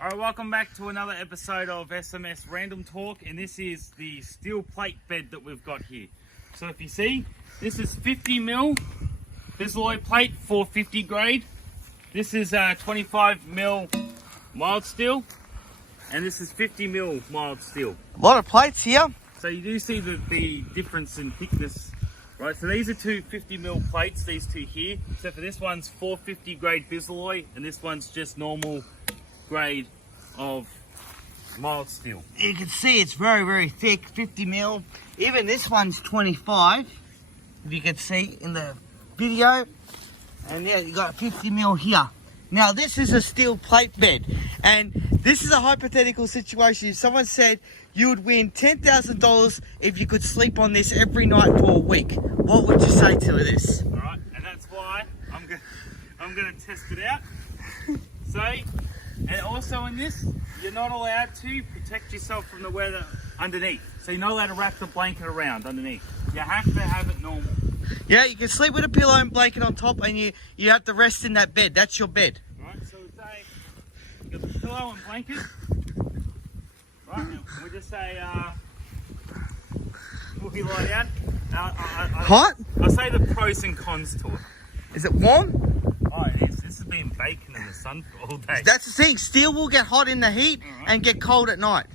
Alright, welcome back to another episode of SMS Random Talk, and this is the steel plate bed that we've got here. So if you see, this is 50mm Bisalloy plate 450 grade. This is 25mm mild steel, and this is 50mm mild steel. A lot of plates here. So you do see the difference in thickness, right? So these are two 50mm plates, these two here, except for this one's 450 grade Bisalloy, and this one's just normal grade of mild steel. You can see it's very, very thick, 50mm. Even this one's 25, if you can see in the video. And yeah, you got 50mm here. Now this is a steel plate bed, and this is a hypothetical situation. If someone said you would win $10,000 if you could sleep on this every night for a week, what would you say to this? All right, and that's why I'm gonna test it out. So, and also in this, you're not allowed to protect yourself from the weather underneath. So you're not allowed to wrap the blanket around underneath. You have to have it normal. Yeah, you can sleep with a pillow and blanket on top, and you have to rest in that bed. That's your bed. Right, so we say, you got the pillow and blanket. Right, and we just say, we'll be light out. Hot? I'll say the pros and cons to it. Is it warm? Oh, it is. This has been baking in the sun for all day. That's the thing. Steel will get hot in the heat and get cold at night.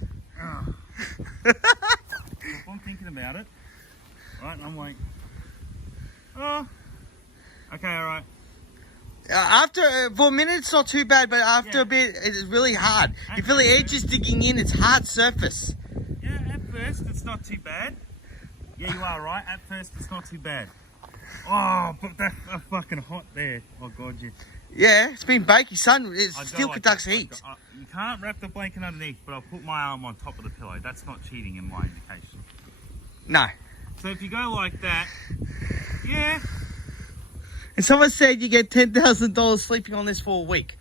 If I'm thinking about it, right, I'm like, oh, okay, all right. For a minute it's not too bad, but after a bit it's really hard. You feel the edges digging in. It's hard surface. Yeah, at first it's not too bad. Yeah, you are right. At first it's not too bad. Oh, but that's fucking hot there. Oh god, yeah. Yeah, it's been baking, son. It I still like conducts it. heat. You can't wrap the blanket underneath, but I'll put my arm on top of the pillow. That's not cheating in my indication. No. So if you go like that, yeah. And someone said you get $10,000 sleeping on this for a week.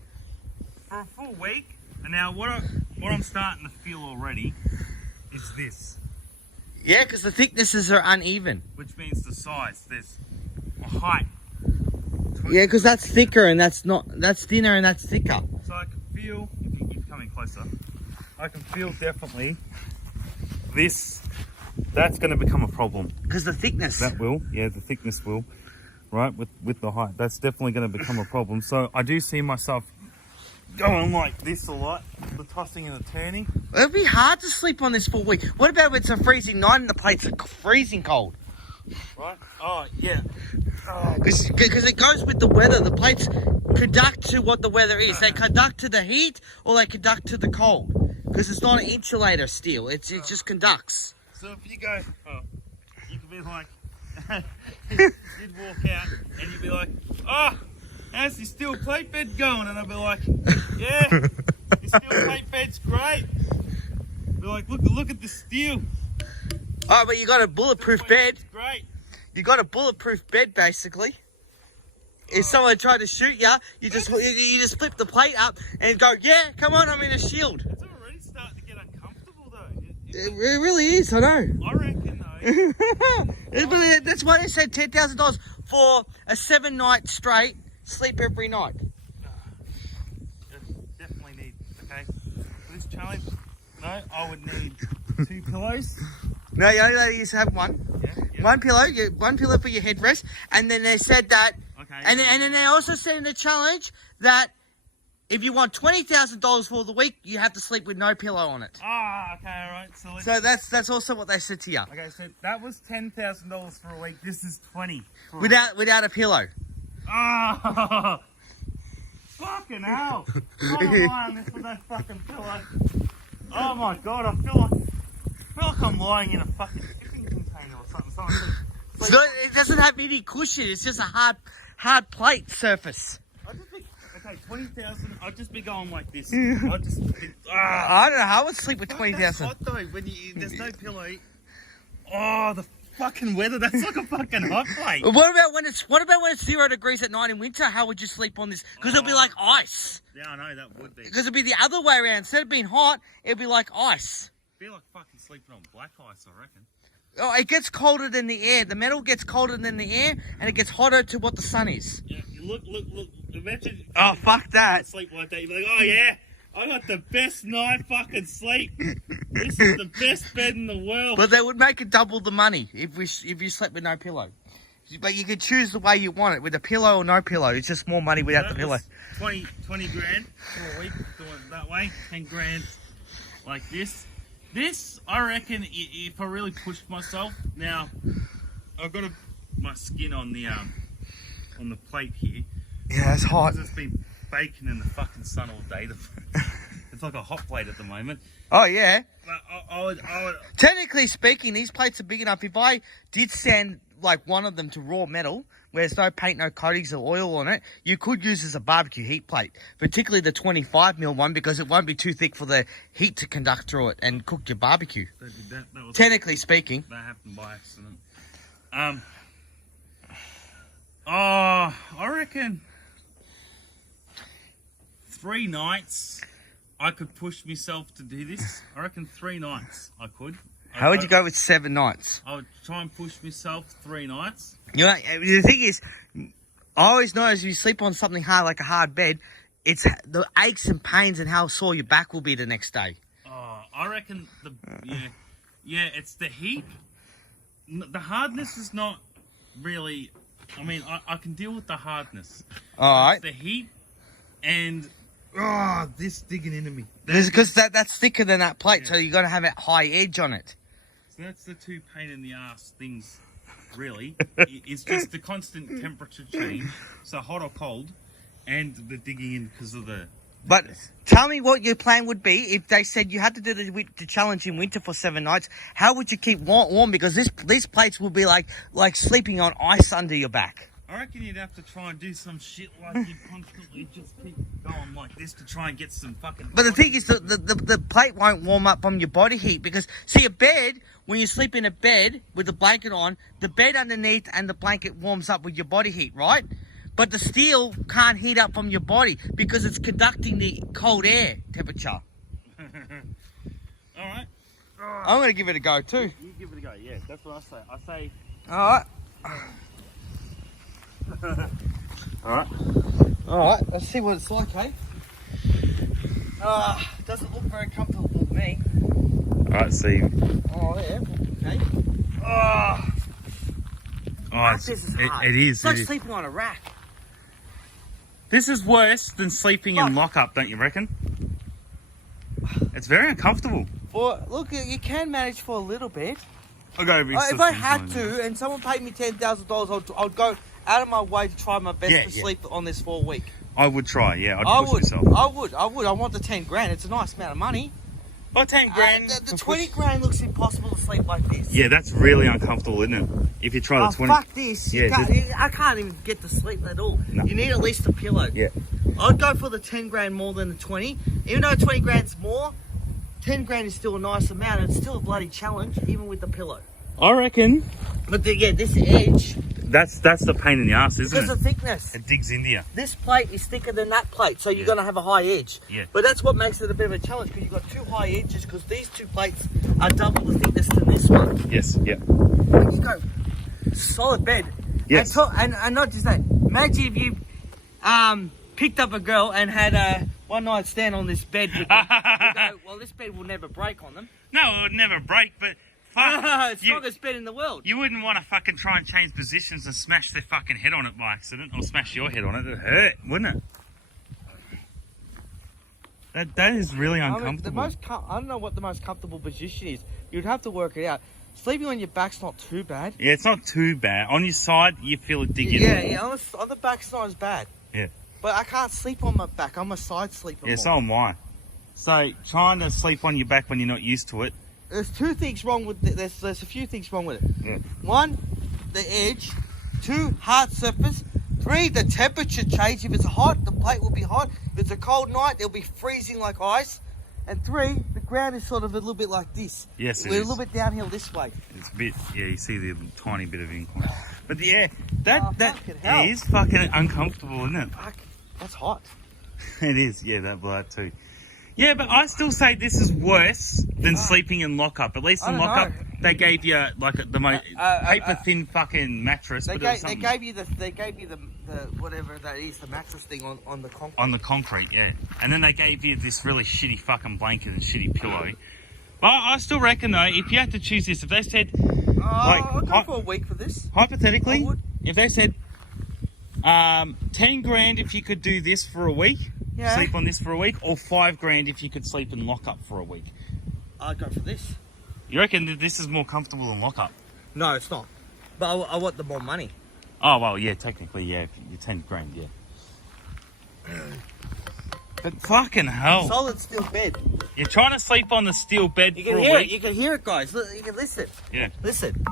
For a full week. And now what I'm starting to feel already is this. Yeah, because the thicknesses are uneven. Which means the size. There's a height. Yeah, because that's thicker and that's thinner and that's thicker. So I can feel, if you keep coming closer, I can feel definitely that's going to become a problem. Because the thickness. That will, yeah, the thickness will, right, with the height. That's definitely going to become a problem. So I do see myself going like this a lot, the tossing and the turning. It'd be hard to sleep on this for a week. What about when it's a freezing night and the plates are freezing cold? Right? Oh, yeah. Because it goes with the weather. The plates conduct to what the weather is. They conduct to the heat or they conduct to the cold. Because it's not an insulator steel. It just conducts. So if you go, you could be like, you'd walk out and you'd be like, oh, how's the steel plate bed going? And I'd be like, yeah, the steel plate bed's great. Be like, look at the steel. Oh, but you got a bulletproof bed. Great. You got a bulletproof bed, basically. If someone tried to shoot you, you just flip the plate up and go, yeah, come on, I'm in a shield. It's already starting to get uncomfortable though. It really is, I know. I reckon though. But that's why they said $10,000 for a 7-night straight sleep every night. Definitely need, okay, for this challenge, no, I would need 2 pillows. No, you only used to have one. Yeah. One pillow for your headrest, and then they said that. Okay. And then they also said in the challenge that if you want $20,000 for the week, you have to sleep with no pillow on it. Ah, okay, all right. So that's also what they said to you. Okay, so that was $10,000 for a week. This is 20 without a pillow. Ah, fucking hell! I don't mind this with no fucking pillow. Oh my god, I feel like I'm lying in a fucking shipping container or something. It doesn't have any cushion. It's just a hard plate surface. Okay, 20,000. I'd just be going like this. I don't know how I would sleep with 20,000. That's hot though. When there's no pillow. Oh, the fucking weather. That's like a fucking hot plate. What about when it's 0 degrees at night in winter? How would you sleep on this? Because it'll be like ice. Yeah, I know that would be. Because it'd be the other way around. Instead of being hot, it'd be like ice. It'd be like fucking sleeping on black ice, I reckon. Oh, it gets colder than the air. The metal gets colder than the air, and it gets hotter to what the sun is. Yeah, look. Imagine. Oh, fuck that. Sleep like that. You'd be like, oh yeah, I got the best night fucking sleep. This is the best bed in the world. But they would make it double the money if you slept with no pillow. But you could choose the way you want it, with a pillow or no pillow. It's just more money without the pillow. 20 grand for a week doing it that way. 10 grand like this. This, I reckon, if I really pushed myself. Now, I've got my skin on the plate here. Yeah, it's hot. Because it's been baking in the fucking sun all day. It's like a hot plate at the moment. Oh, yeah. But I would Technically speaking, these plates are big enough. If I did sand like one of them to raw metal, where there's no paint, no coatings or oil on it, you could use as a barbecue heat plate, particularly the 25mm one, because it won't be too thick for the heat to conduct through it and cook your barbecue. that was Technically speaking. That happened by accident. I reckon 3 nights I could push myself to do this. I reckon 3 nights I could. How would you go with 7 nights? I would try and push myself 3 nights. You know, the thing is, I always know as you sleep on something hard, like a hard bed, it's the aches and pains and how sore your back will be the next day. I reckon it's the heat. The hardness is not really. I mean, I can deal with the hardness. All right. It's the heat and this digging into me. Because that's thicker than that plate, so you're going to have a high edge on it. So that's the two pain in the ass things, really. It's just the constant temperature change, so hot or cold, and the digging in because of the. But tell me what your plan would be if they said you had to do the challenge in winter for 7 nights. How would you keep warm? Because these plates would be like sleeping on ice under your back. I reckon you'd have to try and do some shit like you constantly just keep going like this to try and get some fucking. But the thing is, the plate won't warm up from your body heat because, see, a bed, when you sleep in a bed with the blanket on, the bed underneath and the blanket warms up with your body heat, right? But the steel can't heat up from your body because it's conducting the cold air temperature. All right. I'm going to give it a go too. You give it a go, yeah. That's what I say. I say. All right. All right, let's see what it's like, eh? Doesn't look very comfortable with me. All right, see. Oh, yeah, okay. This is hard. It is. It's like sleeping on a rack. This is worse than sleeping in lockup, don't you reckon? It's very uncomfortable. Well, look, you can manage for a little bit. I'll go over if I had to, and someone paid me $10,000, I'd go out of my way to try my best to sleep on this for a week. I would try, yeah. I'd push myself. I would. I want the 10 grand. It's a nice amount of money. Oh, 10 grand. The 20 grand looks impossible to sleep like this. Yeah, that's really uncomfortable, isn't it? If you try the 20. Fuck this. I can't even get to sleep at all. No. You need at least a pillow. Yeah. I'd go for the 10 grand more than the 20. Even though 20 grand's more, 10 grand is still a nice amount. And it's still a bloody challenge, even with the pillow. I reckon. But this edge. That's the pain in the ass, isn't it? Because of thickness. It digs into you. This plate is thicker than that plate, so you're going to have a high edge. Yeah. But that's what makes it a bit of a challenge, because you've got 2 high edges, because these 2 plates are double the thickness than this one. Yes, yeah. You go, solid bed. Yes. And not just that. Imagine if you picked up a girl and had a one-night stand on this bed with them. You go, well, this bed will never break on them. No, it would never break, but it's the strongest bed in the world. You wouldn't want to fucking try and change positions and smash their fucking head on it by accident, or smash your head on it. It'd hurt, wouldn't it? That is really uncomfortable. I don't know what the most comfortable position is. You'd have to work it out. Sleeping on your back's not too bad. Yeah, it's not too bad. On your side, you feel it dig in. Yeah, on the back's not as bad. Yeah. But I can't sleep on my back. I'm a side sleeper. Yeah, so am I. So trying to sleep on your back when you're not used to it. There's 2 things wrong with it. There's a few things wrong with it. Yeah. 1, the edge. 2, hard surface. 3, the temperature change. If it's hot, the plate will be hot. If it's a cold night, it'll be freezing like ice. And 3, the ground is sort of a little bit like this. Yes, We're a little bit downhill this way. It's a bit, yeah, you see the tiny bit of incline. But yeah, that hell. is fucking uncomfortable, isn't it? Fuck, that's hot. It is, yeah, that blood too. Yeah, but I still say this is worse than sleeping in lockup. At least in lockup, they gave you like the most paper thin fucking mattress. They gave you the whatever that is, the mattress thing on the concrete. On the concrete, yeah. And then they gave you this really shitty fucking blanket and shitty pillow. But I still reckon though, if you had to choose this, if they said, I'll go for a week for this. hypothetically, I would. if they said 10 grand if you could do this for a week, Yeah. sleep on this for a week, or 5 grand if you could sleep in lock-up for a week. I'd go for this. You reckon that this is more comfortable than lock-up? No, it's not. But I want the more money. Oh, well, yeah, technically, yeah, you're 10 grand, yeah. But fucking hell. Solid steel bed. You're trying to sleep on the steel bed You for can a hear it. week? You can hear it, guys. Look, you can listen. Yeah, Listen.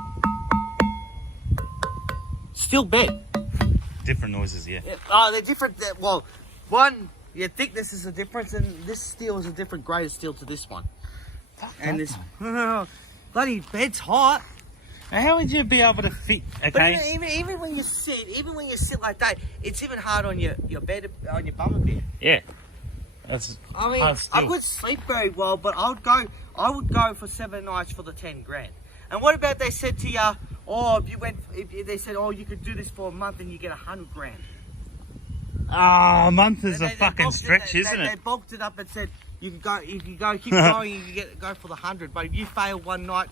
Steel bed. different noises, yeah. Yeah. Oh, they're different. Well, one, your thickness is a difference, and this steel is a different grade of steel to this one. Fuck And that, this mate. bloody bed's hot. Now, how would you be able to fit, But okay? even when you sit like that, it's even hard on your bed, on your bum a bit. Yeah. That's I mean, hard I steel. would sleep very well, but I would go for 7 nights for the 10 grand. And what about they said to you, oh, if they said, oh, you could do this for a month and you get 100 grand. Ah, a month is They- a they fucking bulked stretch, isn't They it? bulked it up and said, you can go, if you keep going, you can go for the 100. But if you fail one night,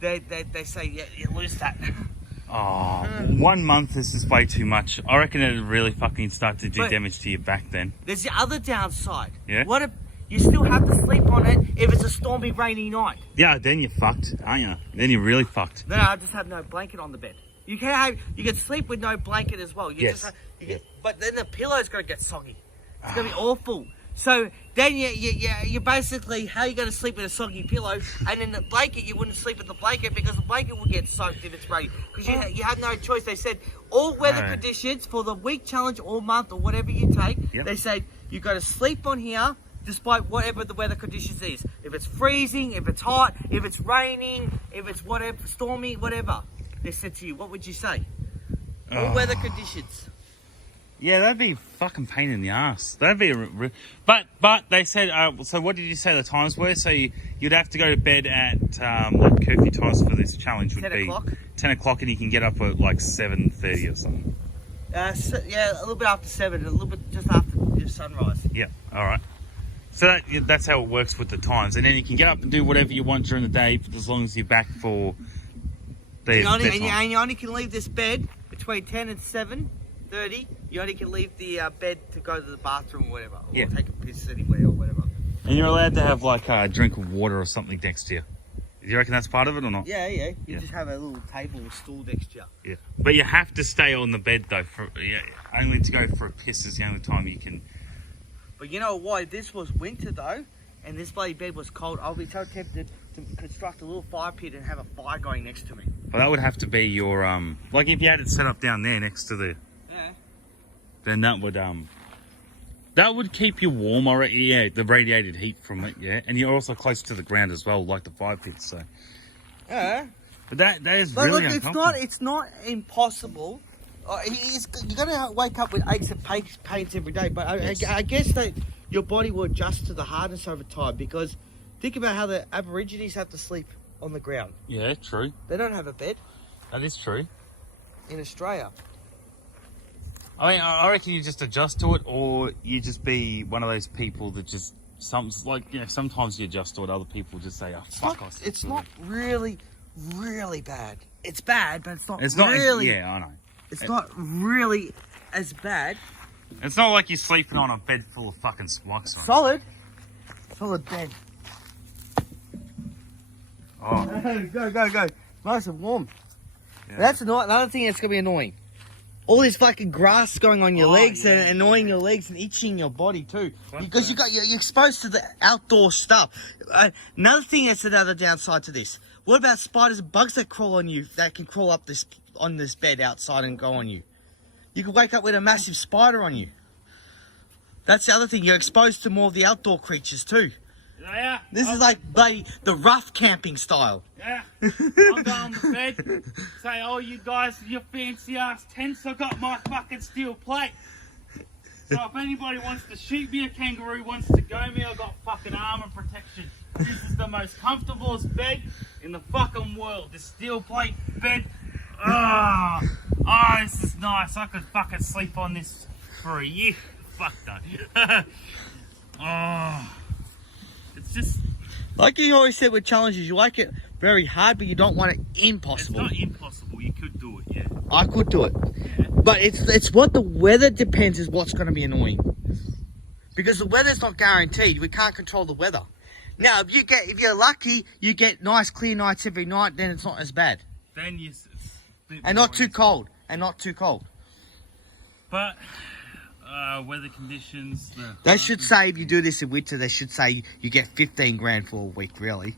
they say, yeah, you lose that. Oh, 1 month is just way too much. I reckon it'd really fucking start to do But- damage to your back then. There's the other downside. Yeah? What if you still have to sleep on it if it's a stormy, rainy night? Yeah, then you're fucked, aren't you? Then you're really fucked. No, I just have no blanket on the bed. You can sleep with no blanket as well. You Yes. just but then the pillow's gonna get soggy. It's gonna be awful. So then you basically, how you gonna sleep with a soggy pillow, and then the blanket, you wouldn't sleep with the blanket because the blanket will get soaked if it's rainy. Because you have no choice. They said all weather Right. conditions for the week challenge or month or whatever you take. Yep. They said you got to sleep on here despite whatever the weather conditions is. If it's freezing, if it's hot, if it's raining, if it's whatever, stormy, whatever. They said to you, what would you say? All Oh. weather conditions. Yeah, that'd be a fucking pain in the ass. That'd be but they said, so what did you say the times were? So you'd have to go to bed at, like curfew times for this challenge would 10 be o'clock? 10 o'clock and you can get up at like 7:30 or something. Yeah, a little bit after 7, a little bit just after the sunrise. Yeah, alright. So that's how it works with the times. And then you can get up and do whatever you want during the day as long as you're back for the bedtime. And you only can leave this bed between 10 and 7:30. You only can leave the bed to go to the bathroom or whatever. Or Yeah. take a piss anywhere or whatever. And you're allowed to have like a drink of water or something next to you. Do you reckon that's part of it or not? Yeah. You Yeah. just have a little table or stool next to you. Yeah. But you have to stay on the bed though. Only to go for a piss is the only time you can. But you know why? This was winter though, and this bloody bed was cold. I'll be so tempted to construct a little fire pit and have a fire going next to me. Well, that would have to be your like if you had it set up down there next to the, Yeah. then that would keep you warm. Already, yeah, the radiated heat from it. Yeah, and you're also close to the ground as well, like the fire pit. So, Yeah. but that is But really look, uncomfortable. it's not impossible. You're gonna wake up with aches and pains every day. But Yes. I guess that your body will adjust to the hardness over time. Because think about how the Aborigines have to sleep on the ground. Yeah, true. They don't have a bed That is true. in Australia. I mean, I reckon you just adjust to it, or you just be one of those people that just sometimes you adjust to it. Other people just say, "Oh, fuck off." It's not really bad. It's bad, but it's not. It's not really. Yeah, I know. It's not really as bad. It's not like you're sleeping on a bed full of fucking spikes on. Solid bed. Oh, Go. Nice and warm. yeah. That's another thing that's gonna be annoying. All this fucking grass going on your legs yeah. and annoying your legs and itching your body too, Like because that. you're exposed to the outdoor stuff. Another thing that's another downside to this. What about spiders and bugs that crawl on you? That can crawl up on this bed outside and go on you. You could wake up with a massive spider on you. That's the other thing. You're exposed to more of the outdoor creatures too. Yeah. This is like bloody the rough camping style. Yeah. I'll go on the bed, say, "Oh, you guys, your fancy ass tents, I got my fucking steel plate. So if anybody wants to shoot me, a kangaroo wants to go me, I got fucking armor protection. This is the most comfortablest bed in the fucking world. This steel plate bed. Oh, this is nice. I could fucking sleep on this for a year. Fuck no. Oh, it's just... Like you always said with challenges, you like it very hard, but you don't want it It's impossible. not impossible. You could do it, yeah. I could do it. Yeah. But it's what the weather depends is what's going to be annoying. Because the weather's not guaranteed. We can't control the weather. Now, if you're lucky, you get nice clear nights every night, then it's not as bad. Then you... And not too cold. And not too cold. But weather conditions... They should say if you do this in winter, they should say you get 15 grand for a week, really.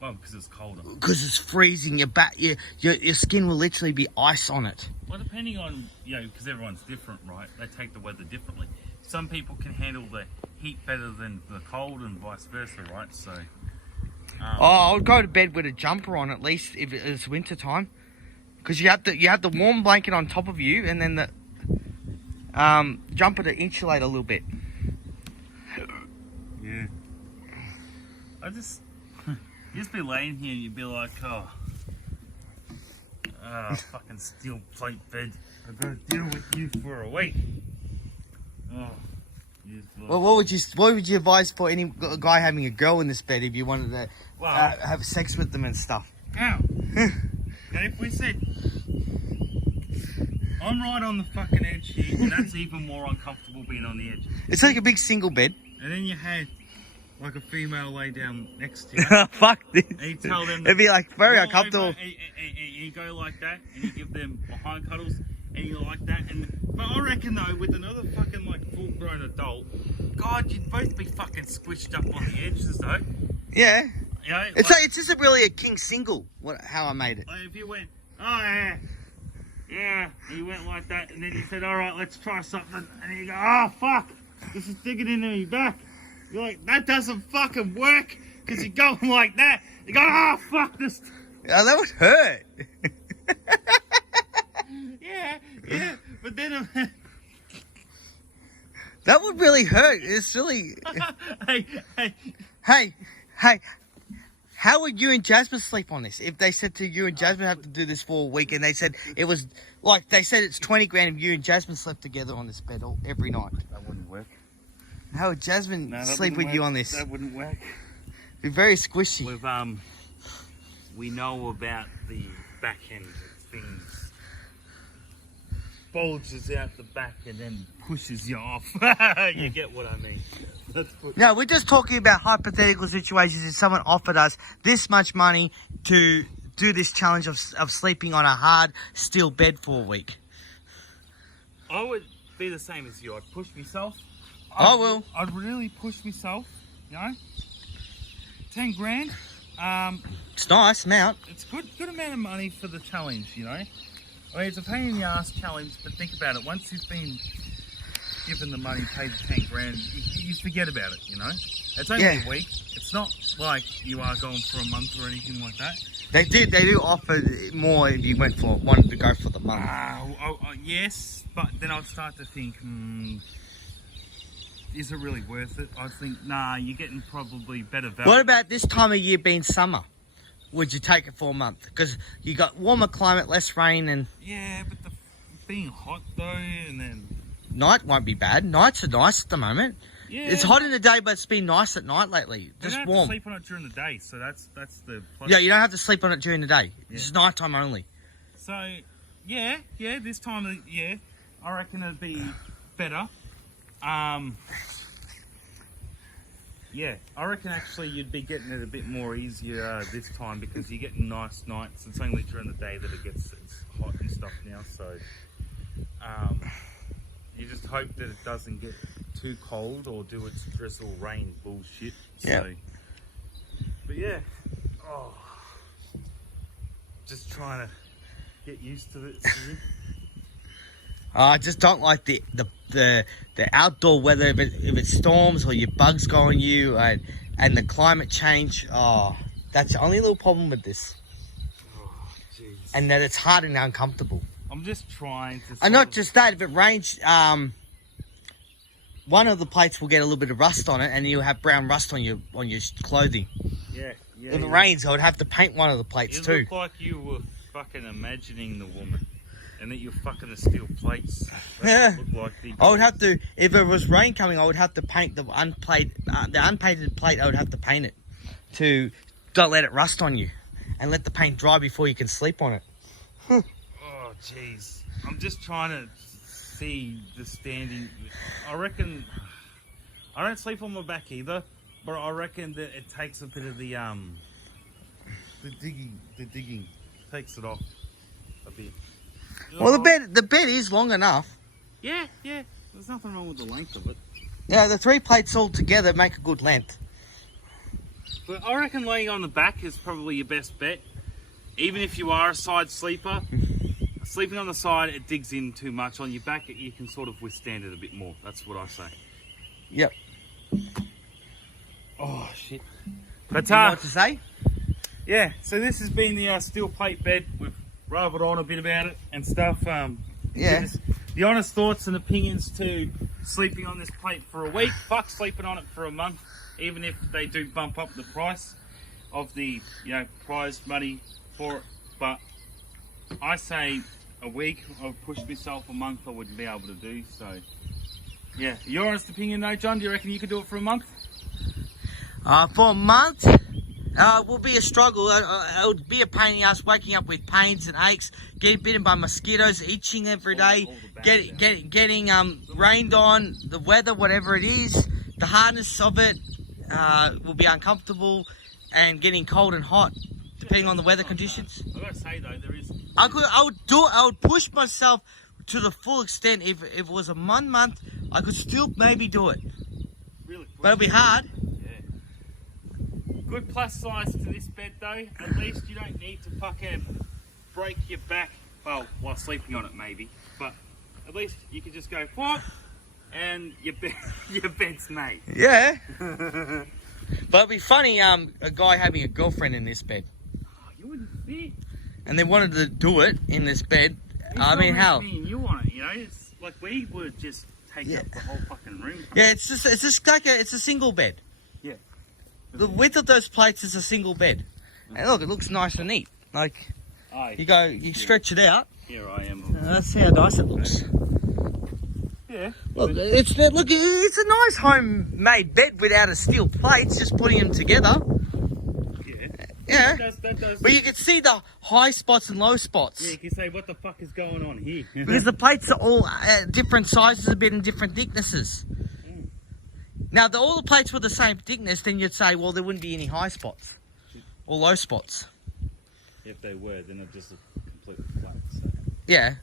Well, because it's colder. Because it's freezing. Your skin will literally be ice on it. Well, depending on, because everyone's different, right? They take the weather differently. Some people can handle the heat better than the cold and vice versa, right? So... I would go to bed with a jumper on at least if it's winter time. Because you have the warm blanket on top of you and then the jumper to insulate a little bit. Yeah. You'd just be laying here and you'd be like, fucking steel plate bed. I've got to deal with you for a week. Oh. Well, what would you advise for any guy having a girl in this bed if you wanted to have sex with them and stuff? How? Okay, if we said, I'm right on the fucking edge here, and that's even more uncomfortable being on the edge. It's like a big single bed. And then you had like a female lay down next to you. Fuck this. And you tell them it'd be like very roll uncomfortable. over, and you go like that, and you give them behind cuddles, and you like that. But I reckon though, with another fucking like full-grown adult, God, you'd both be fucking squished up on the edges though. Yeah. You know, It's just really a king single. How I made it. like if you went, oh yeah, and you went like that, and then you said, all right, let's try something, and then you go, oh fuck, this is digging into me back. You're like, that doesn't fucking work, because you're going like that. You go, oh fuck this. Oh, that would hurt. Yeah, but then That would really hurt. It's really. Hey. How would you and Jasmine sleep on this? If they said to you and Jasmine have to do this for a week, and they said it was like they said it's 20 grand if you and Jasmine slept together on this bed every night. that wouldn't work. How would Jasmine No, that sleep wouldn't with you work. on this? That wouldn't work. Be very squishy. We know about the back end of things. Bulges out the back and then pushes you off. You get what I mean. No, we're just talking about hypothetical situations. If someone offered us this much money to do this challenge of sleeping on a hard steel bed for a week. I would be the same as you. I'd push myself. I will. I'd really push myself, 10 grand. It's nice amount. It's good amount of money for the challenge, I mean, it's a pain in the ass challenge, but think about it. Once you've been given the money, paid the 10 grand, you forget about it, It's only a week. It's not like you are going for a month or anything like that. They do offer more if you wanted to go for the month. Yes, but then I'd start to think, is it really worth it? I'd think, nah, you're getting probably better value. What about this time of year being summer? Would you take it for a month? Because you got warmer climate, less rain, and... Yeah, but being hot though, and then... Night won't be bad. Nights are nice at the moment. Yeah. It's hot in the day, but it's been nice at night lately. Just don't warm. have to sleep on it during the day, so that's the... Yeah, you don't have to sleep on it during the day. Yeah. It's just nighttime only. So, yeah, this time of I reckon it'd be better. Yeah, I reckon actually you'd be getting it a bit more easier this time because you're getting nice nights. It's only during the day that it's hot and stuff now, so you just hope that it doesn't get too cold or do its drizzle rain bullshit. Yeah. So, but yeah, just trying to get used to it. I just don't like the outdoor weather. If it storms or your bugs go on you and the climate change. Oh, that's the only little problem with this. Oh, jeez. And that it's hard and uncomfortable. I'm just trying to... And not just that, if it rains, one of the plates will get a little bit of rust on it and you'll have brown rust on your clothing. Yeah. If it rains, I would have to paint one of the plates too. Look like you were fucking imagining the woman, and that you're fucking the steel plates. Yeah. Look like the I would have to, if it was rain coming, I would have to paint the unpainted plate. I would have to paint it to don't let it rust on you, and let the paint dry before you can sleep on it. Oh jeez, I'm just trying to see the standing. I reckon I don't sleep on my back either, but I reckon that it takes a bit of the digging takes it off a bit. Well, the bed is long enough. Yeah, there's nothing wrong with the length of it. Yeah, the 3 plates all together make a good length. But I reckon laying on the back is probably your best bet. Even if you are a side sleeper, sleeping on the side, it digs in too much. On your back, you can sort of withstand it a bit more. That's what I say. Yep. Oh, shit. But, You know what to say? yeah, so this has been the steel plate bed. We've raveled on a bit about it and stuff. Yeah. Just the honest thoughts and opinions to sleeping on this plate for a week. Fuck sleeping on it for a month, even if they do bump up the price of the, prize money for it. But I say a week. I've pushed myself a month I wouldn't be able to do. So, yeah. Your honest opinion though, John, do you reckon you could do it for a month? For a month, will be a struggle. It would be a pain in the ass waking up with pains and aches, getting bitten by mosquitoes, itching every day, getting rained on, the weather, whatever it is, the hardness of it will be uncomfortable, and getting cold and hot, depending on the weather conditions. I gotta say though, there is. I would push myself to the full extent. If it was a month, I could still maybe do it, Really, but it'll be hard. Good plus size to this bed though. At least you don't need to fucking break your back, well, while sleeping on it maybe. But at least you can just go whoop, and your bed's made. Yeah. But it'd be funny, a guy having a girlfriend in this bed, Oh, you wouldn't fit. and they wanted to do it in this bed. I mean, hell. Me and you want it, it's like we would just take Yeah. up the whole fucking room. Yeah, it's just like it's a single bed. Yeah. The width of those plates is a single bed, and look, it looks nice and neat. Like you stretch it out. Here I am. That's how nice it looks. Yeah. Look, it's a nice homemade bed without a steel plates. Just putting them together. Yeah. Yeah. That does. But you can see the high spots and low spots. Yeah, you can say what the fuck is going on here. Because the plates are all different sizes, a bit and different thicknesses. Now, all the plates were the same thickness, then you'd say, well, there wouldn't be any high spots or low spots. If they were, then it'd just look completely flat. So. Yeah,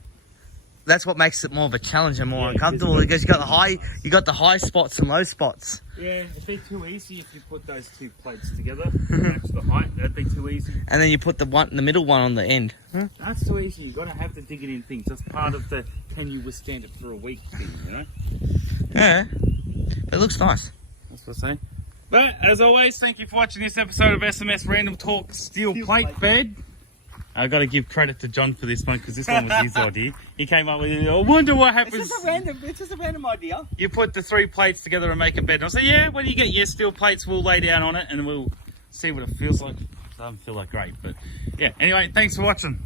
that's what makes it more of a challenge and more Yeah, uncomfortable, because you got the high spots and low spots. Yeah, it'd be too easy if you put those 2 plates together to match the height. That'd be too easy. And then you put the middle one on the end. That's too easy. You gotta have to dig it in things. That's part of the can you withstand it for a week thing, Yeah, but it looks nice. That's what I say. But as always, thank you for watching this episode of SMS Random Talk Steel Plate Bed. I got to give credit to John for this one because this one was his idea. He came up with it. I wonder what happens. It's just a random idea. You put the 3 plates together and make a bed. And I say, yeah, when you get your steel plates, we'll lay down on it and we'll see what it feels like. It doesn't feel like great, but yeah. Anyway, thanks for watching.